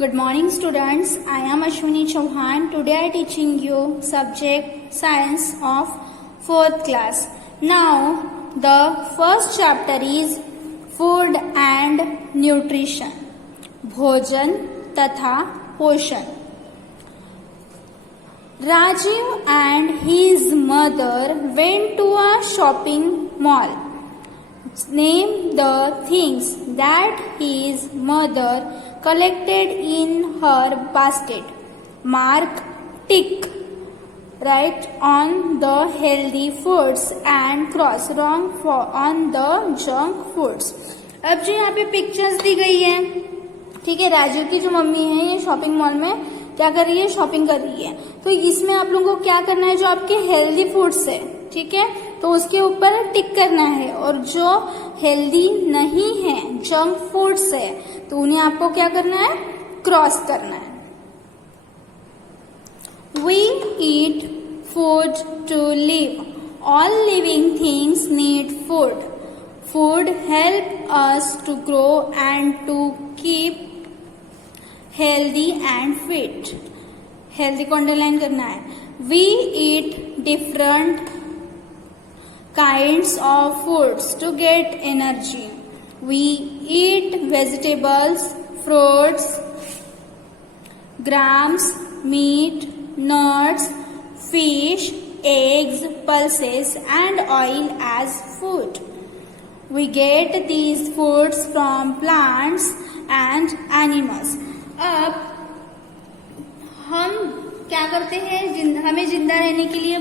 Good morning students, I am Ashwini Chauhan. Today I am teaching you subject science of 4th class. Now the first chapter is food and nutrition. भोजन तथा पोषण. Rajiv and his mother went to a shopping mall. Name the things that his mother collected in her basket. Mark tick right on the healthy foods and cross wrong for on the junk foods. अब जो यहाँ पे pictures दी गई है, ठीक है, राजीव की जो मम्मी है ये शॉपिंग मॉल में क्या कर रही है, शॉपिंग कर रही है. तो इसमें आप लोगों को क्या करना है, जो आपके हेल्दी फूड्स है, ठीक है, तो उसके ऊपर टिक करना है. और जो हेल्दी नहीं है, जंक फूड्स है, तो उन्हें आपको क्या करना है, क्रॉस करना है. We eat food to live. All living things need food. Food help us to grow and to keep healthy and fit. Healthy को अंडरलाइन करना है. We eat different kinds of foods to get energy. We eat vegetables, fruits, grams, meat, nuts, fish, eggs, pulses and oil as food. We get these foods from plants and animals. अब हम क्या करते हैं, हमें जिंदा रहने के लिए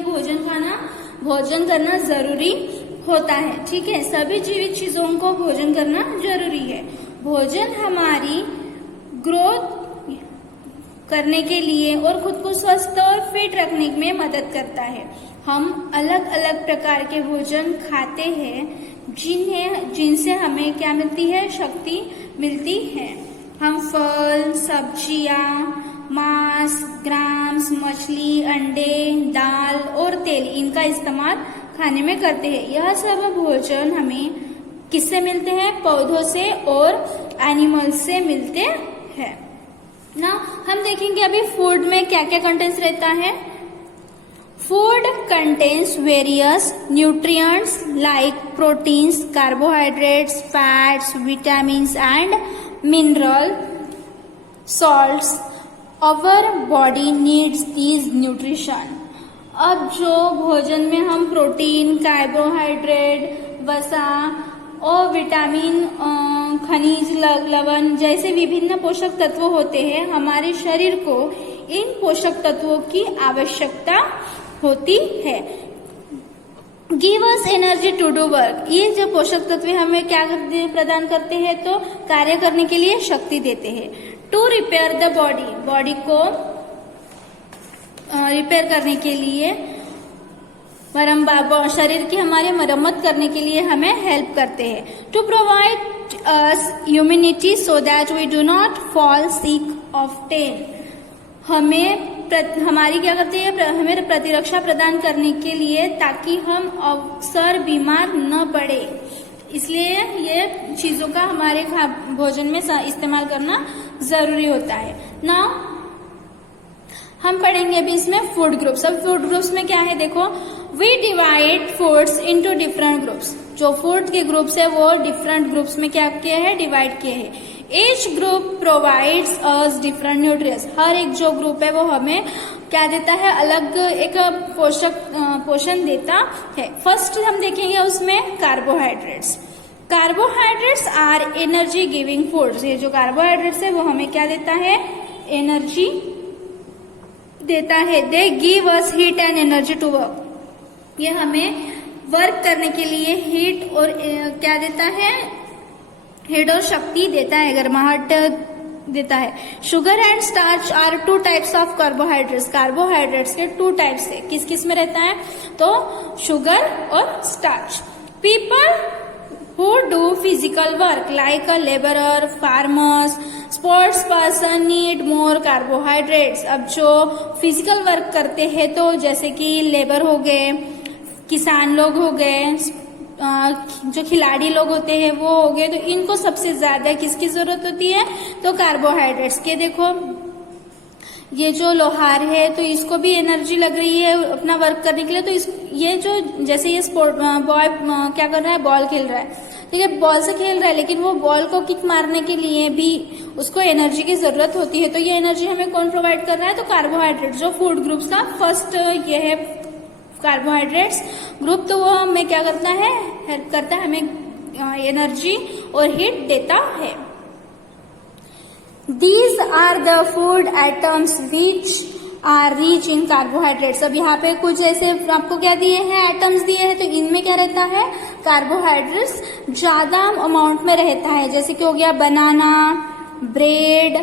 भोजन करना जरूरी होता है, ठीक है. सभी जीवित चीजों को भोजन करना जरूरी है. भोजन हमारी ग्रोथ करने के लिए और खुद को स्वस्थ और फिट रखने में मदद करता है. हम अलग अलग प्रकार के भोजन खाते हैं जिनसे हमें क्या मिलती है, शक्ति मिलती है. हम फल, सब्जियां, मांस, ग्राम्स, मछली, अंडे, दाल और तेल इनका इस्तेमाल खाने में करते हैं. यह सब भोजन हमें किससे मिलते हैं, पौधों से और एनिमल्स से मिलते हैं ना. हम देखेंगे अभी फूड में क्या क्या कंटेंट्स रहता है. Food contains various nutrients like proteins, carbohydrates, fats, vitamins and mineral salts. Our body needs these nutrition. अब जो भोजन में हम प्रोटीन, कार्बोहाइड्रेट, वसा और विटामिन, खनिज, लवण जैसे विभिन्न पोषक तत्व होते हैं, हमारे शरीर को इन पोषक तत्वों की आवश्यकता होती है. Give us energy to do work. ये जो पोषक तत्व हमें क्या प्रदान करते हैं, तो कार्य करने के लिए शक्ति देते हैं. टू रिपेयर द बॉडी को रिपेयर करने के लिए, शरीर की हमारे मरम्मत करने के लिए हमें हेल्प करते हैं. To provide us immunity so that we do not fall sick often. हमारी क्या करते हैं, हमें प्रतिरक्षा प्रदान करने के लिए, ताकि हम अक्सर बीमार न पड़े. इसलिए ये चीजों का हमारे भोजन में इस्तेमाल करना जरूरी होता है. नाउ हम पढ़ेंगे अभी इसमें फूड ग्रुप्स. अब फूड ग्रुप्स में क्या है, देखो, we divide foods into different groups. जो फूड के ग्रुप्स है वो डिफरेंट ग्रुप्स में क्या किए हैं, डिवाइड किए हैं. Each group provides us different nutrients. हर एक जो ग्रुप है वो हमें क्या देता है, अलग एक पोषण देता है. फर्स्ट हम देखेंगे उसमें carbohydrates. Carbohydrates are energy giving foods. ये जो कार्बोहाइड्रेट्स है वो हमें क्या देता है, एनर्जी देता है. They give us heat and energy to work. ये हमें वर्क करने के लिए हीट और क्या देता है, हीट और शक्ति देता है, गर्माहट देता है. Sugar and starch are two types of carbohydrates. Carbohydrates के 2 टाइप्स है. किस किस में रहता है, तो शुगर और starch. People who do physical work like a laborer, farmers, sports person need more carbohydrates. अब जो फिजिकल वर्क करते हैं, तो जैसे कि लेबर हो गए, किसान लोग हो गए, जो खिलाड़ी लोग होते हैं वो हो गए, तो इनको सबसे ज्यादा किसकी जरूरत होती है, तो कार्बोहाइड्रेट्स के। देखो ये जो लोहार है तो इसको भी एनर्जी लग रही है अपना वर्क करने के लिए, तो ये जो जैसे ये स्पोर्ट बॉय क्या कर रहा है, बॉल खेल रहा है, ठीक है, बॉल से खेल रहा है, लेकिन वो बॉल को किक मारने के लिए भी उसको एनर्जी की जरूरत होती है। तो ये एनर्जी हमें कौन प्रोवाइड कर रहा है, तो कार्बोहाइड्रेट। जो फूड ग्रुप्स का फर्स्ट ये है कार्बोहाइड्रेट्स ग्रुप, तो वो हमें क्या करता है, हेल्प करता है, हमें एनर्जी और हीट देता है। These are the food atoms which are rich in carbohydrates। अब यहाँ पे कुछ ऐसे आपको क्या दिए हैं, एटम्स दिए हैं, तो इनमें क्या रहता है, कार्बोहाइड्रेट्स ज्यादा अमाउंट में रहता है। जैसे कि हो गया बनाना, ब्रेड,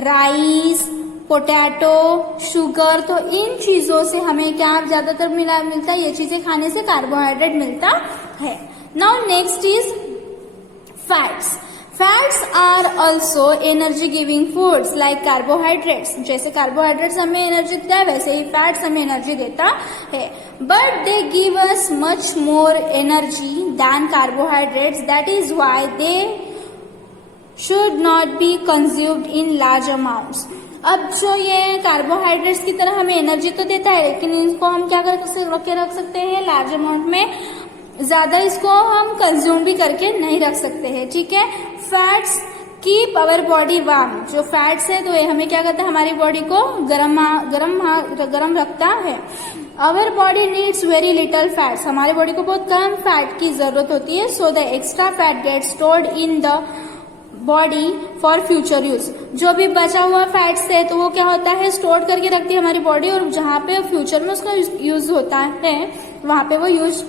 राइस, पोटैटो, शुगर। तो इन चीजों से हमें क्या ज्यादातर मिलता है, ये चीजें खाने से कार्बोहाइड्रेट मिलता है। Now next is fats. Fats are also energy giving foods like carbohydrates. जैसे कार्बोहाइड्रेट्स हमें एनर्जी देता है, वैसे ही फैट्स हमें एनर्जी देता है, but they give us much more energy than carbohydrates, that is why they should not be consumed in large amounts. अब जो ये कार्बोहाइड्रेट्स की तरह हमें एनर्जी तो देता है, लेकिन इनको हम क्या करके रख सकते हैं, लार्ज अमाउंट में, ज्यादा इसको हम कंज्यूम भी करके नहीं रख सकते हैं, ठीक है। Fats keep our body warm. जो फैट्स है तो ये हमें क्या करता है, हमारी बॉडी को गरम रखता है। Our body needs very little fats. हमारे बॉडी को बहुत कम फैट की जरूरत होती है, so the extra fat gets stored in the body for future use. जो भी बचा हुआ फैट्स है तो वो क्या होता है, स्टोर करके रखती है हमारी बॉडी, और जहां पे फ्यूचर में उसका यूज होता है वहां पे वो यूज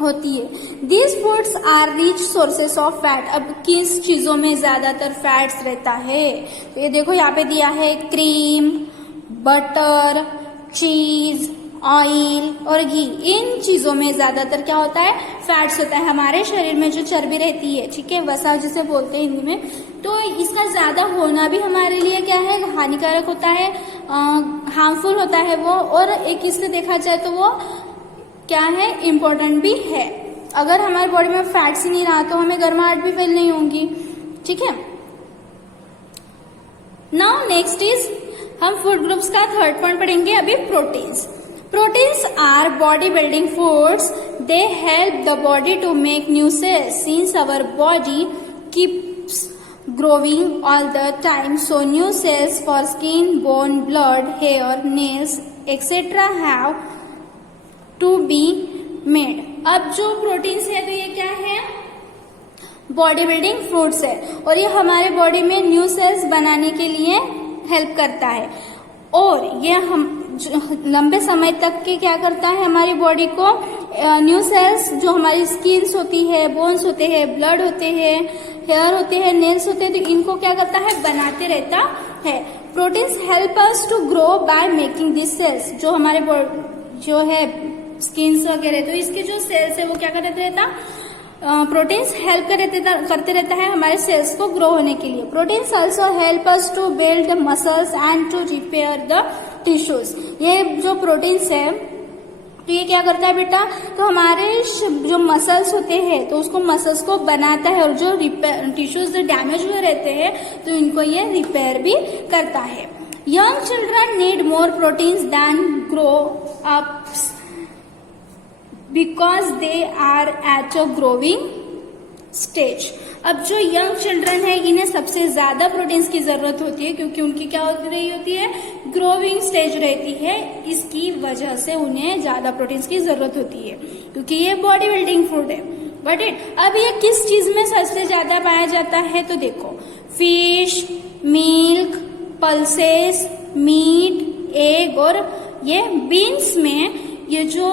होती है। These foods are rich sources of fat। अब किस चीजों में ज्यादातर फैट्स रहता है, तो ये देखो यहाँ पे दिया है क्रीम, बटर, चीज, ऑयल और घी। इन चीजों में ज्यादातर क्या होता है, फैट्स होता है। हमारे शरीर में जो चर्बी रहती है, ठीक है, वसा जिसे बोलते हैं हिंदी में, तो इसका ज्यादा होना भी हमारे लिए क्या है, हानिकारक होता है, हार्मफुल होता है वो, और एक इससे देखा जाए तो वो क्या है, इम्पोर्टेंट भी है। अगर हमारी बॉडी में फैट्स ही नहीं रहा तो हमें गर्माहट भी फील नहीं होगी, ठीक है। नाउ नेक्स्ट इज, हम फूड ग्रुप्स का थर्ड पॉइंट पढ़ेंगे अभी, proteins. Proteins are body building foods. They help the body to make new cells since our body keeps growing all the time, so new cells for skin, bone, blood, hair, nails etcetera have to be made. अब जो proteins है तो ये क्या है, body building foods है, और ये हमारे बॉडी में न्यू सेल्स बनाने के लिए हेल्प करता है, और ये हम लंबे समय तक के क्या करता है, हमारी बॉडी को न्यू सेल्स, जो हमारी स्किन्स होती है, बोन्स होते हैं, ब्लड होते हैं, हेयर होते हैं, नेल्स होते हैं, तो इनको क्या करता है, बनाते रहता है। Proteins help us to grow by making this cells. जो हमारे जो है स्किन्स वगैरह, तो इसके जो सेल्स है वो क्या करते रहता, प्रोटीन्स हेल्प करते रहता है हमारे सेल्स को ग्रो होने के लिए। Proteins also help us to build muscles and to repair the tissues. ये जो प्रोटीन्स है तो ये क्या करता है बेटा, तो हमारे जो मसल्स होते हैं तो उसको मसल्स को बनाता है, और जो टिश्यूज डैमेज हुए रहते हैं तो इनको ये रिपेयर भी करता है। Young children need more proteins than grow ups because they are at a growing stage. अब जो यंग चिल्ड्रन है इन्हें सबसे ज्यादा प्रोटीन्स की जरूरत होती है, क्योंकि उनकी क्या होती है, ग्रोविंग स्टेज रहती है, इसकी वजह से उन्हें ज्यादा प्रोटीन्स की जरूरत होती है, क्योंकि ये बॉडी बिल्डिंग फूड है। बट अब ये किस चीज में सबसे ज्यादा पाया जाता है, तो देखो fish, milk, pulses, meat, egg और ये बीन्स में ये जो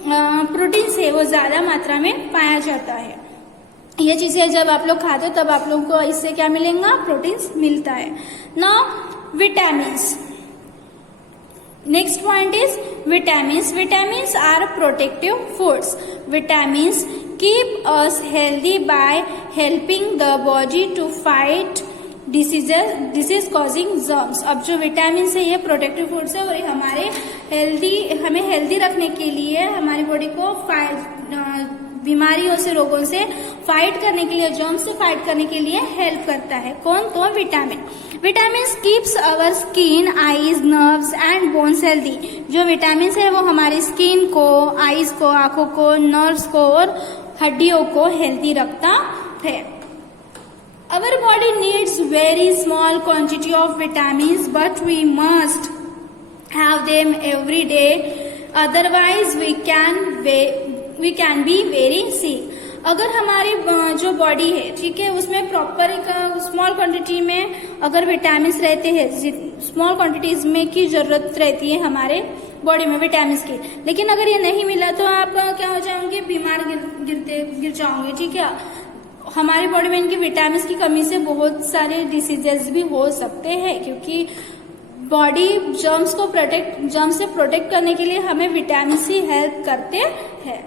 प्रोटीन्स है वो ज्यादा मात्रा में पाया जाता है। ये चीजें जब आप लोग खाते हो तब आप लोगों को इससे क्या मिलेगा, प्रोटीन्स मिलता है। Now vitamins, next point is vitamins. Vitamins are protective foods. Vitamins keep us healthy by helping the body to fight disease causing germs. अब जो विटामिन है ये प्रोटेक्टिव फूड्स है, और ये हमें हेल्दी रखने के लिए हमारी बॉडी को बीमारियों से, रोगों से फाइट करने के लिए, जर्म्स से फाइट करने के लिए हेल्प करता है। कौन? तो vitamin. Vitamin keeps our skin, eyes, nerves and bones healthy. जो विटामिन है वो हमारी स्किन को, आईज को, आंखों को, नर्व्स को और हड्डियों को हेल्दी रखता है। Our body needs very small quantity of vitamins, but we must have them every day. Otherwise, we can be very sick. अगर हमारी जो बॉडी है, ठीक है, उसमें प्रॉपर स्मॉल क्वांटिटी में अगर विटामिन रहते हैं, स्मॉल क्वांटिटीज में की जरूरत रहती है हमारे बॉडी में विटामिन की, लेकिन अगर ये नहीं मिला तो आप क्या हो जाओगे? बीमार गिर जाओगे, ठीक है। हमारी बॉडी में इनकी विटामिन की कमी से बहुत सारे डिसीजेस भी हो सकते हैं, क्योंकि बॉडी जर्म्स से प्रोटेक्ट करने के लिए हमें विटामिन सी हेल्प करते हैं।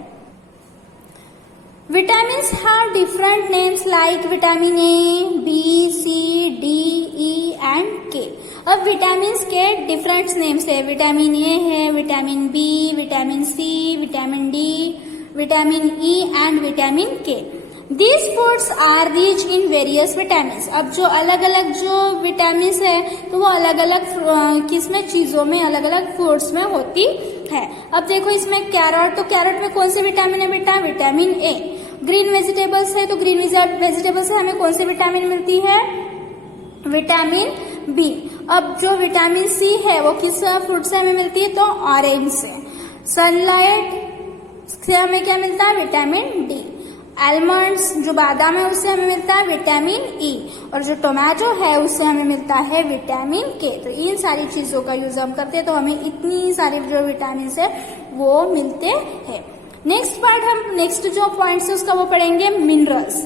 Vitamins have different names like vitamin A, B, C, D, E and K. अब विटामिन के डिफरेंट नेम्स है। विटामिन ए है, vitamin B, vitamin C, vitamin D, vitamin E and vitamin K. These foods are rich in various vitamins. अब जो अलग अलग जो vitamin है तो वो अलग अलग किस्में चीजों में, अलग अलग फूड्स में होती है। अब देखो इसमें कैरेट, तो कैरेट में कौन से विटामिन है बेटा? Vitamin A. ग्रीन वेजिटेबल्स है तो ग्रीन वेजिटेबल्स से हमें कौन सी विटामिन मिलती है? Vitamin B. अब जो विटामिन सी है वो किस फ्रूट से हमें मिलती है? तो ऑरेंज से। सनलाइट से हमें क्या मिलता है? Vitamin D. आलमंड्स जो बादाम है उससे हमें मिलता है विटामिन ई, और जो टोमेटो है उससे हमें मिलता है विटामिन के। तो इन सारी चीजों का यूज हम करते हैं तो हमें इतनी सारी जो विटामिन है वो मिलते हैं। नेक्स्ट जो पॉइंट्स है उसका वो पढ़ेंगे मिनरल्स,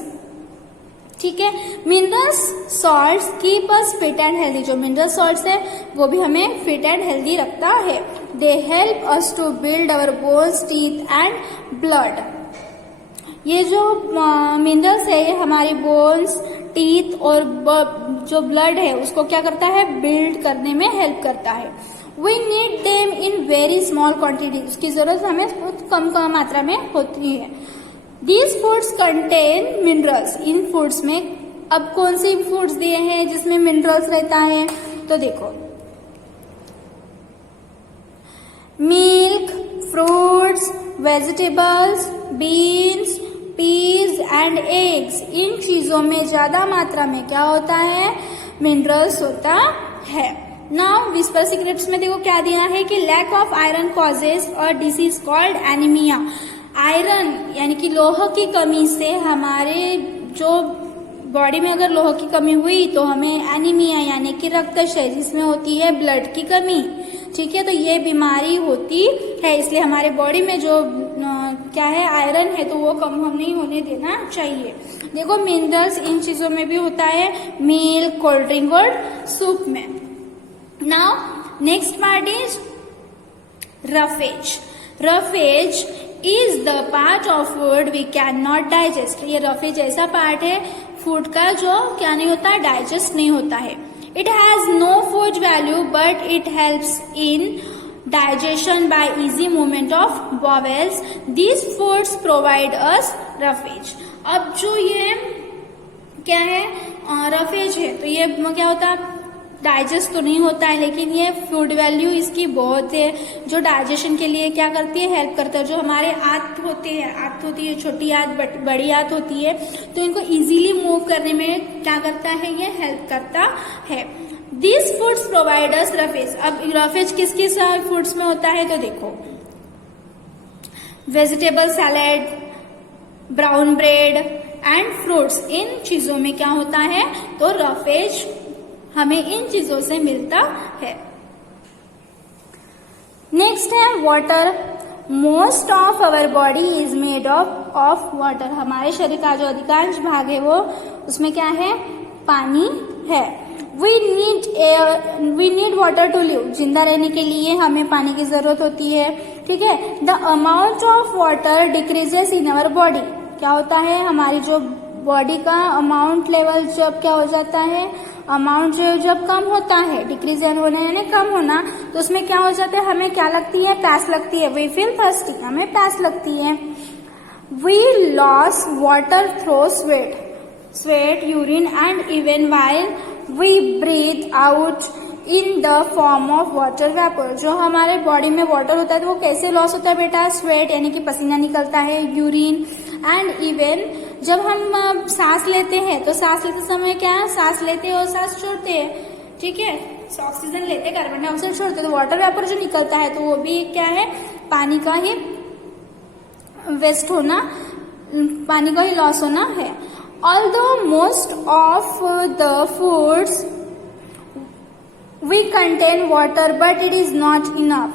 ठीक है। Minerals salts keep us fit and healthy. जो मिनरल सॉल्ट्स है वो भी हमें फिट एंड हेल्दी रखता है। They help us to build our bones, teeth and blood. ये जो मिनरल्स है ये हमारी बोन्स, टीथ और जो ब्लड है उसको क्या करता है? बिल्ड करने में हेल्प करता है। We need them in very small quantity. उसकी जरूरत हमें बहुत कम मात्रा में होती है। These foods contain minerals. इन फूड्स में अब कौन सी फूड्स दिए हैं जिसमें मिनरल्स रहता है? तो देखो milk, fruits, vegetables, beans, peas and eggs. इन चीजों में ज्यादा मात्रा में क्या होता है? मिनरल्स होता है। नाउ विस्पर सीक्रेट्स में देखो क्या दिया है कि lack of iron causes a disease called anaemia. Iron यानी कि लोह की कमी से हमारे जो बॉडी में अगर लोह की कमी हुई तो हमें एनीमिया यानी कि रक्तक्षय, जिसमें होती है ब्लड की कमी, ठीक है। तो ये बीमारी होती है, इसलिए हमारे बॉडी में जो क्या है आयरन है तो वो कम हम नहीं होने देना चाहिए। देखो मिनरल्स इन चीजों में भी होता है, मिल्क, कोल्ड ड्रिंक और सूप में। Now next part is roughage. Roughage is the part of food we can not digest. ये रफेज ऐसा पार्ट है फूड का जो क्या नहीं होता? डाइजेस्ट नहीं होता है। It has no food value but it helps in digestion by easy movement of bowels. These foods provide us roughage. अब जो ये क्या है रफेज है तो ये क्या होता है? डाइजेस्ट तो नहीं होता है लेकिन ये फूड वैल्यू इसकी बहुत है, जो डाइजेशन के लिए क्या करती है? हेल्प करता है। जो हमारे आंत होती है, छोटी आंत, बड़ी आंत होती है, तो इनको इजीली मूव करने में क्या करता है? ये हेल्प करता है। These foods provide us roughage. अब रफेज किस किस फूड्स में होता है? तो देखो vegetable salad, brown bread and fruits. इन चीजों में क्या होता है? तो रफेज हमें इन चीजों से मिलता है। नेक्स्ट है water. Most of our body is made of water. हमारे शरीर का जो अधिकांश भाग है वो उसमें क्या है? पानी है। We need water to live. जिंदा रहने के लिए हमें पानी की जरूरत होती है, ठीक है। The amount of water decreases in our body. क्या होता है? हमारी जो बॉडी का अमाउंट लेवल जब क्या हो जाता है? अमाउंट जो जब कम होता है, डिक्रीज होना यानी कम होना, तो उसमें क्या हो जाता है? हमें क्या लगती है? प्यास लगती है। We feel thirsty. हमें प्यास लगती है। We lose water through sweat, urine and even while we breathe out in the form of water vapor. जो हमारे बॉडी में वाटर होता है तो वो कैसे लॉस होता है बेटा? स्वेट यानी कि पसीना निकलता है, यूरिन एंड इवन जब हम सांस लेते हैं तो सांस लेते समय क्या सांस लेते हैं और सांस छोड़ते हैं, ठीक है, ऑक्सीजन लेते हैं, कार्बन डाइऑक्साइड छोड़ते हैं, तो वाटर वेपर जो निकलता है तो वो भी क्या है? पानी का ही वेस्ट होना, पानी का ही लॉस होना है. Although most of the foods we contain water but it is not enough.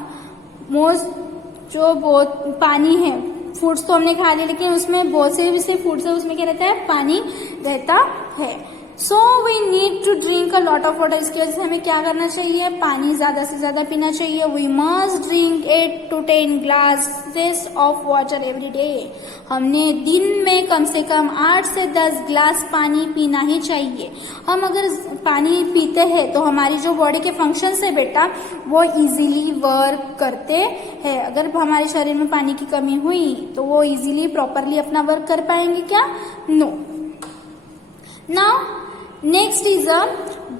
जो बहुत पानी है, फूड्स तो हमने खा लिए लेकिन उसमें बहुत से फूड्स है उसमें क्या रहता है? पानी रहता है. So we need to drink a lot of water. इसकी वजह से हमें क्या करना चाहिए? पानी ज्यादा से ज्यादा पीना चाहिए. We must drink 8 to 10 glasses of water every day. हमने दिन में कम से कम 8 से 10 ग्लास पानी पीना ही चाहिए. हम अगर पानी पीते हैं तो हमारी जो बॉडी के फंक्शंस है बेटा वो इजीली वर्क करते हैं. अगर हमारे शरीर में पानी की कमी हुई तो वो इजीली प्रॉपरली अपना वर्क कर पाएंगे क्या? No. Now next is a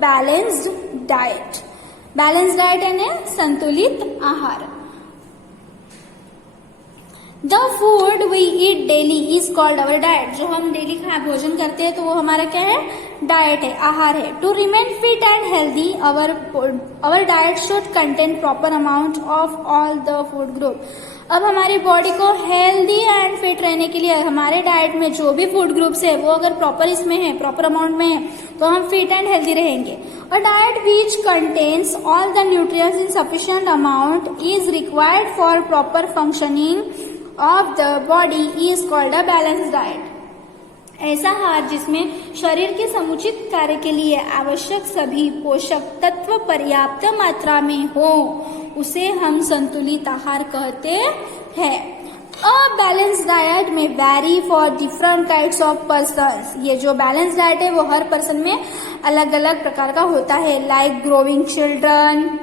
balanced diet. Balanced diet यानी संतुलित आहार. The food we eat daily is called our diet. जो हम डेली भोजन करते हैं तो वो हमारा क्या है? डाइट है, आहार है. To remain fit and healthy our diet should contain proper amount of all the food group. अब हमारी बॉडी को हेल्दी एंड फिट रहने के लिए हमारे डाइट में जो भी फूड ग्रुप्स है वो अगर प्रॉपर इसमें है, प्रॉपर अमाउंट में है तो हम फिट एंड हेल्दी रहेंगे. A diet which contains all the nutrients in sufficient amount is required for proper functioning of the body is called a balanced diet. ऐसा आहार जिसमें शरीर के समुचित कार्य के लिए आवश्यक सभी पोषक तत्व पर्याप्त मात्रा में हो उसे हम संतुलित आहार कहते हैं. A balance diet may vary for different kinds of persons. ये जो बैलेंस डाइट है वो हर पर्सन में अलग अलग प्रकार का होता है. Like growing children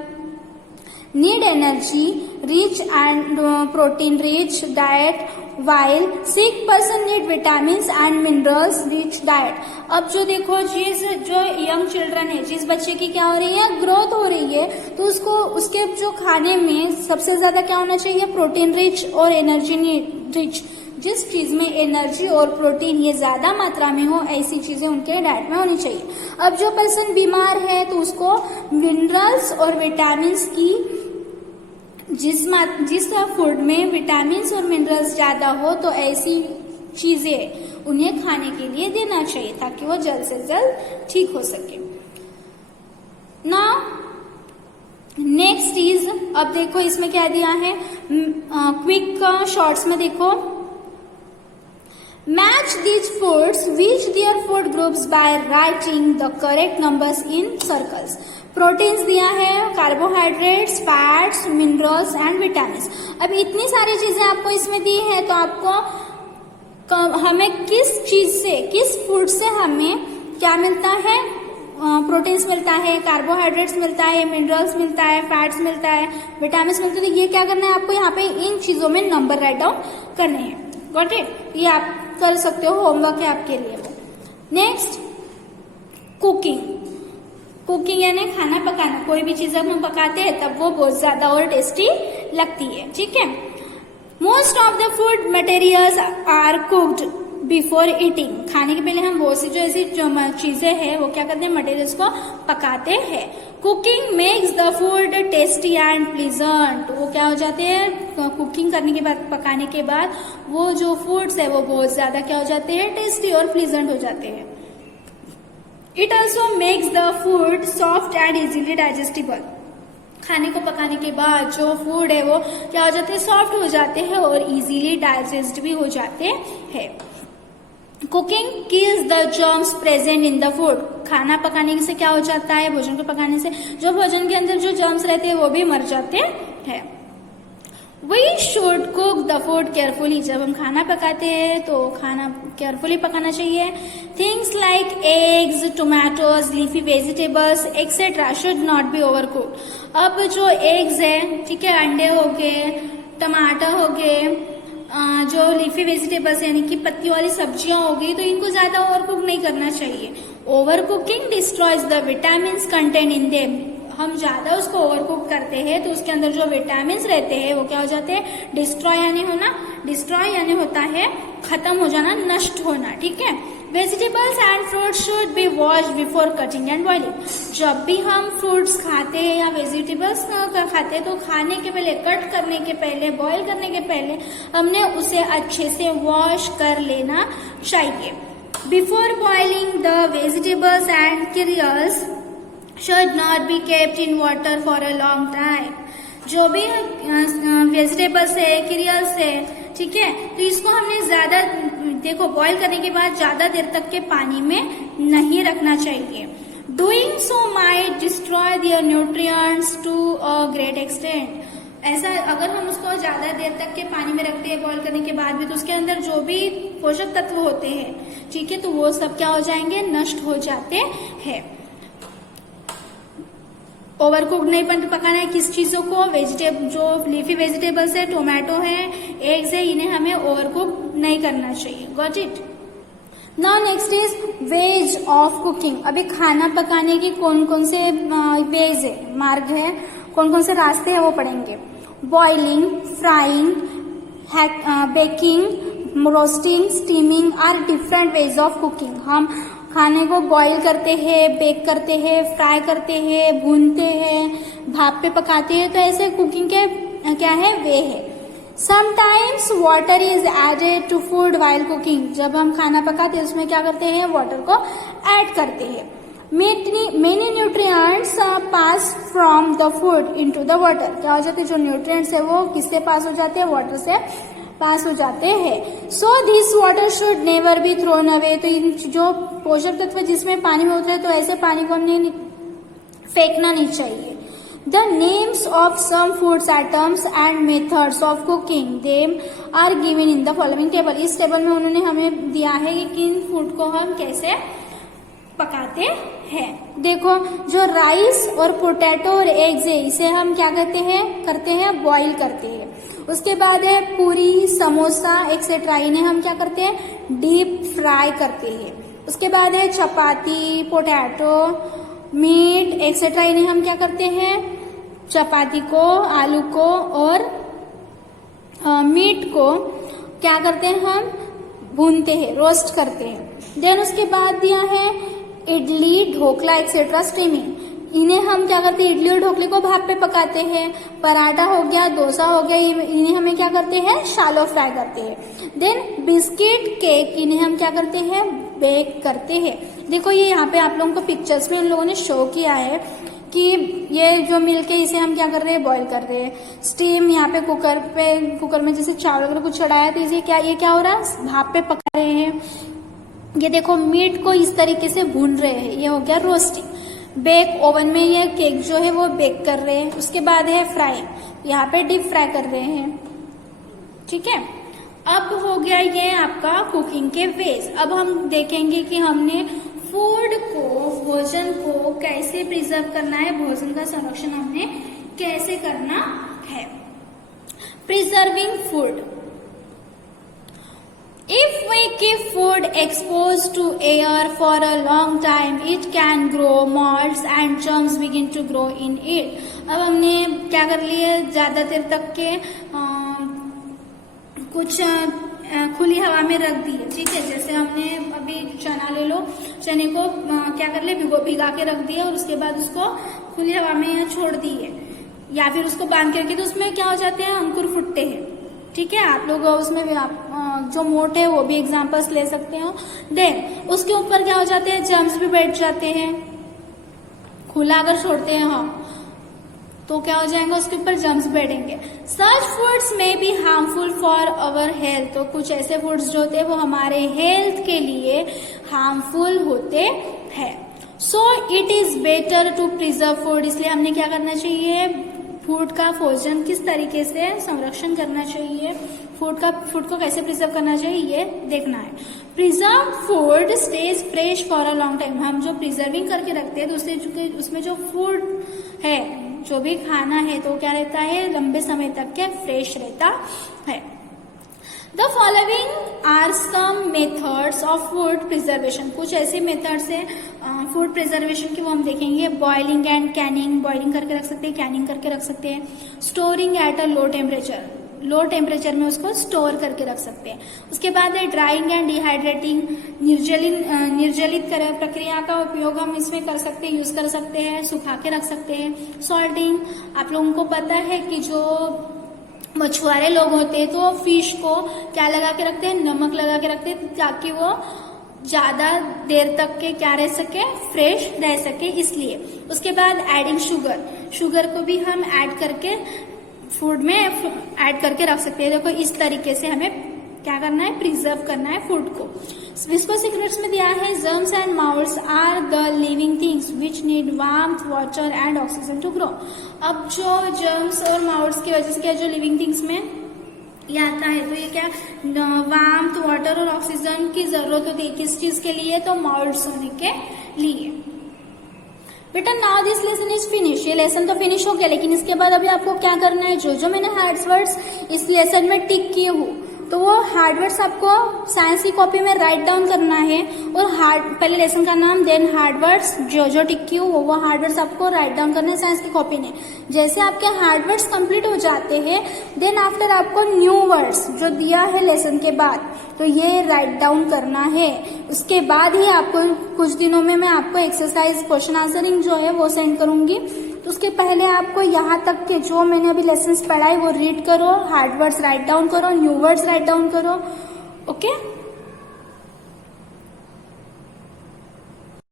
need energy rich and protein rich diet while sick person need vitamins and minerals rich diet. अब जो देखो जो यंग चिल्ड्रन है, जिस बच्चे की क्या हो रही है? ग्रोथ हो रही है, तो उसको उसके जो खाने में सबसे ज्यादा क्या होना चाहिए? प्रोटीन रिच और एनर्जी रिच. जिस चीज में एनर्जी और प्रोटीन ये ज्यादा मात्रा में हो ऐसी चीजें उनके डाइट में होनी चाहिए. अब जो पर्सन बीमार है तो उसको मिनरल्स और विटामिन्स की जिस फूड में विटामिन्स और मिनरल्स ज्यादा हो तो ऐसी चीजें उन्हें खाने के लिए देना चाहिए ताकि वो जल्द से जल्द ठीक हो सके. नाउ नेक्स्ट इज, अब देखो इसमें क्या दिया है? क्विक शॉर्ट्स में देखो, match these foods which their food groups by writing the correct numbers in circles. Proteins दिया है, carbohydrates, fats, minerals and vitamins. अब इतनी सारी चीजें आपको इसमें दी है तो आपको हमें किस चीज से, किस फूड से हमें क्या मिलता है? प्रोटीन्स मिलता है, कार्बोहाइड्रेट्स मिलता है, मिनरल्स मिलता है, फैट्स मिलता है, विटामिन्स मिलते हैं. तो ये क्या करना है आपको? यहाँ पे इन चीजों में नंबर राइट डाउन करने हैं. Got it? ये आप कर सकते हो, होमवर्क है आपके लिए. Next, cooking. कुकिंग यानी खाना पकाना. कोई भी चीज हम पकाते हैं तब वो बहुत ज्यादा और टेस्टी लगती है. ठीक है. Most of the food materials are cooked before eating. खाने के पहले हम बहुत सी जो ऐसी चीजें हैं वो क्या करते हैं? मटेरियल्स को पकाते हैं. Cooking makes the food tasty and pleasant. वो क्या हो जाते हैं? कुकिंग करने के बाद, पकाने के बाद वो जो फूड्स है वो बहुत ज्यादा क्या हो जाते हैं? टेस्टी और प्लीजेंट हो जाते हैं. It also makes the food soft and easily digestible. खाने को पकाने के बाद जो फूड है वो क्या हो जाते हैं? सॉफ्ट हो जाते हैं और इजीली डाइजेस्ट भी हो जाते हैं. Cooking kills the germs present in the food. खाना पकाने से क्या हो जाता है? भोजन को पकाने से जो भोजन के अंदर जो जर्म्स रहते हैं वो भी मर जाते हैं. We should cook the food carefully. जब हम खाना पकाते हैं तो खाना केयरफुली पकाना चाहिए. Things like eggs, tomatoes, leafy vegetables, etc. should not be overcooked. अब जो eggs है, ठीक है, अंडे हो गए, टमाटर हो गए जो लीफी वेजिटेबल्स यानी कि पत्ती वाली सब्जियां हो गई, तो इनको ज्यादा ओवर कुक नहीं करना चाहिए। Over cooking destroys the vitamin content in them. हम ज्यादा उसको ओवर कुक करते हैं तो उसके अंदर जो विटामिन रहते हैं वो क्या हो जाते हैं, डिस्ट्रॉय यानी होता है खत्म हो जाना, नष्ट होना। ठीक है। Vegetables and fruits should be washed before cutting and boiling. जब भी हम फ्रूट्स खाते हैं या वेजिटेबल्स खाते हैं तो खाने के पहले, कट करने के पहले, बॉईल करने के पहले हमने उसे अच्छे से वॉश कर लेना चाहिए। Before boiling the vegetables and cereals should not be kept in water for a long time। जो भी वेजिटेबल्स है, cereals है, ठीक है, तो इसको हमने ज्यादा, देखो बॉईल करने के बाद ज्यादा देर तक के पानी में नहीं रखना चाहिए। Doing so might destroy their nutrients to a great extent. ऐसा अगर हम उसको ज्यादा देर तक के पानी में रखते हैं बॉईल करने के बाद भी, तो उसके अंदर जो भी पोषक तत्व होते हैं, ठीक है, तो वो सब क्या हो जाएंगे, नष्ट हो जाते हैं। ओवर कुक नहीं पकाना है किस चीजों को, जो लीफी वेजिटेबल्स है, टोमेटो है, एग्स है, इन्हें हमें ओवर कुक नहीं करना चाहिए। Got it. Now next is veg of cooking. अभी खाना पकाने के कौन कौन से वेज है, मार्ग है, कौन कौन से रास्ते हैं वो पढ़ेंगे। Boiling, frying, baking, roasting, steaming are different ways of cooking. हम खाने को बॉईल करते हैं, बेक करते हैं, फ्राई करते हैं, भूनते हैं, भाप पे पकाते हैं, तो ऐसे कुकिंग के क्या है, वे है। Sometimes water is added to food while cooking. जब हम खाना पकाते हैं उसमें क्या करते हैं, वाटर को ऐड करते हैं। Many nutrients pass from the food into the water. क्या हो जाते हैं, जो न्यूट्रिएंट्स है वो किससे पास हो जाते हैं, वाटर से पास हो जाते हैं। So this water should never be thrown away. तो इन जो पोषक तत्व जिसमें पानी में होते हैं, तो ऐसे पानी को हमने फेंकना नहीं चाहिए। The names of some foods items and methods of cooking them are given in the following table. इस टेबल में उन्होंने हमें दिया है कि किन फूड को हम कैसे पकाते हैं। देखो, जो राइस और पोटैटो और एग्स है, इसे हम क्या करते हैं, बॉईल करते हैं। उसके बाद है पूरी, समोसा एक्सेट्रा, इन्हें हम क्या करते हैं, डीप फ्राई करते हैं। उसके बाद है चपाती, पोटैटो, मीट एक्सेट्रा, इन्हें हम क्या करते हैं, चपाती को, आलू को और मीट को क्या करते हैं, हम भूनते हैं, रोस्ट करते हैं। देन उसके बाद दिया है इडली, ढोकला एक्सेट्रा स्टीमिंग। इन्हें हम क्या करते हैं, इडली और ढोकले को भाप पे पकाते हैं। पराठा हो गया, डोसा हो गया, इन्हें हमें क्या करते हैं, शैलो फ्राई करते हैं। देन बिस्किट, केक, इन्हें हम क्या करते हैं, बेक करते हैं। देखो ये यहाँ पे आप लोगों को पिक्चर्स में उन लोगों ने शो किया है कि ये जो मिल्क है इसे हम क्या कर रहे हैं, बॉईल कर रहे हैं। स्टीम यहाँ पे कुकर में जैसे चावल वगैरह कुछ चढ़ाया तो ये क्या हो रहा है, भाप पे पका रहे हैं। ये देखो मीट को इस तरीके से भून रहे हैं, ये हो गया रोस्टिंग। बेक, ओवन में ये केक जो है वो बेक कर रहे हैं। उसके बाद है फ्राई, यहाँ पे डीप फ्राई कर रहे हैं। ठीक है, अब हो गया ये आपका कुकिंग के वेज। अब हम देखेंगे कि हमने फूड को, भोजन को कैसे प्रिजर्व करना है, भोजन का संरक्षण हमने कैसे करना है। Preserving food. If we keep food exposed to air for a long time, it can grow molds and germs begin to grow in it. अब हमने क्या कर लिया, ज्यादा देर तक के कुछ खुली हवा में रख दिए। ठीक है, जैसे हमने अभी चना ले लो, चने को क्या कर लिया, भिगा के रख दिया और उसके बाद उसको खुली हवा में छोड़ दिए या फिर उसको बांध करके, तो उसमें क्या हो जाते हैं, अंकुर फुटते हैं। ठीक है, आप लोग उसमें भी जो मोट है वो भी एग्जांपल्स ले सकते हो। देन उसके ऊपर क्या हो जाते हैं, जर्म्स भी बैठ जाते हैं। खुला अगर छोड़ते हैं हम तो क्या हो जाएगा, उसके ऊपर जर्म्स बैठेंगे। सच फूड्स में be harmful for our health. तो कुछ ऐसे फूड्स जो होते हैं वो हमारे हेल्थ के लिए हार्मफुल होते हैं। So it is better to preserve food. इसलिए हमने क्या करना चाहिए, फूड का भोजन किस तरीके से संरक्षण करना चाहिए, फूड को कैसे प्रिजर्व करना चाहिए, ये देखना है। Preserve food stage fresh for a long time. हम जो प्रिजर्विंग करके रखते हैं तो उसमें जो फूड है, जो भी खाना है, तो क्या रहता है, लंबे समय तक के फ्रेश रहता है। The following are some methods of food preservation. कुछ ऐसे मेथड्स है फूड प्रिजर्वेशन की, वो हम देखेंगे। बॉइलिंग एंड कैनिंग, बॉइलिंग करके रख सकते हैं, कैनिंग करके रख सकते हैं। Storing at a low temperature, low temperature में उसको स्टोर करके रख सकते हैं। उसके बाद है ड्राइंग एंड डिहाइड्रेटिंग, निर्जलित प्रक्रिया का उपयोग हम इसमें कर सकते हैं, यूज कर सकते हैं, सुखा के रख सकते हैं। सॉल्टिंग, आप लोगों को पता है कि जो मछुआरे लोग होते हैं तो फिश को क्या लगा के रखते हैं, नमक लगा के रखते हैं, ताकि वो ज्यादा देर तक के क्या रह सके, फ्रेश रह सके, इसलिए। उसके बाद एडिंग शुगर, शुगर को भी हम ऐड करके फूड में ऐड करके रख सकते हैं। देखो इस तरीके से हमें क्या करना है, प्रिजर्व करना है फूड को। विस्कोसिक्रेट्स में दिया है germs and moulds are the living things which need warmth, water and oxygen to grow. अब जो जर्म्स और माउल्ट्स की वजह से क्या, जो लिविंग थिंग्स में ये आता है, तो ये क्या, वार्मथ, वाटर और ऑक्सीजन की जरूरत होती है। किस चीज के लिए, तो माउल्ट्स होने के लिए। बेटा now this lesson is finish, ये लेसन तो फिनिश हो गया, लेकिन इसके बाद अभी आपको क्या करना है, जो जो मैंने हार्ड वर्ड्स इस लेसन में टिक किए हूँ, तो वो हार्ड वर्ड्स आपको साइंस की कॉपी में राइट डाउन करना है। और पहले लेसन का नाम, देन हार्ड वर्ड्स, जो जो टिक की हूँ वो हार्ड वर्ड्स आपको राइट डाउन करने हैं साइंस की कॉपी में। जैसे आपके हार्ड वर्ड्स कंप्लीट हो जाते हैं, देन आफ्टर आपको न्यू वर्ड्स जो दिया है लेसन के बाद, तो ये राइट डाउन करना है। उसके बाद ही आपको कुछ दिनों में मैं आपको एक्सरसाइज क्वेश्चन आंसरिंग जो है वो सेंड करूंगी। तो उसके पहले आपको यहाँ तक के जो मैंने अभी लेसन्स पढ़ाए वो रीड करो, हार्ड वर्ड्स राइट डाउन करो, न्यू वर्ड्स राइट डाउन करो। ओके।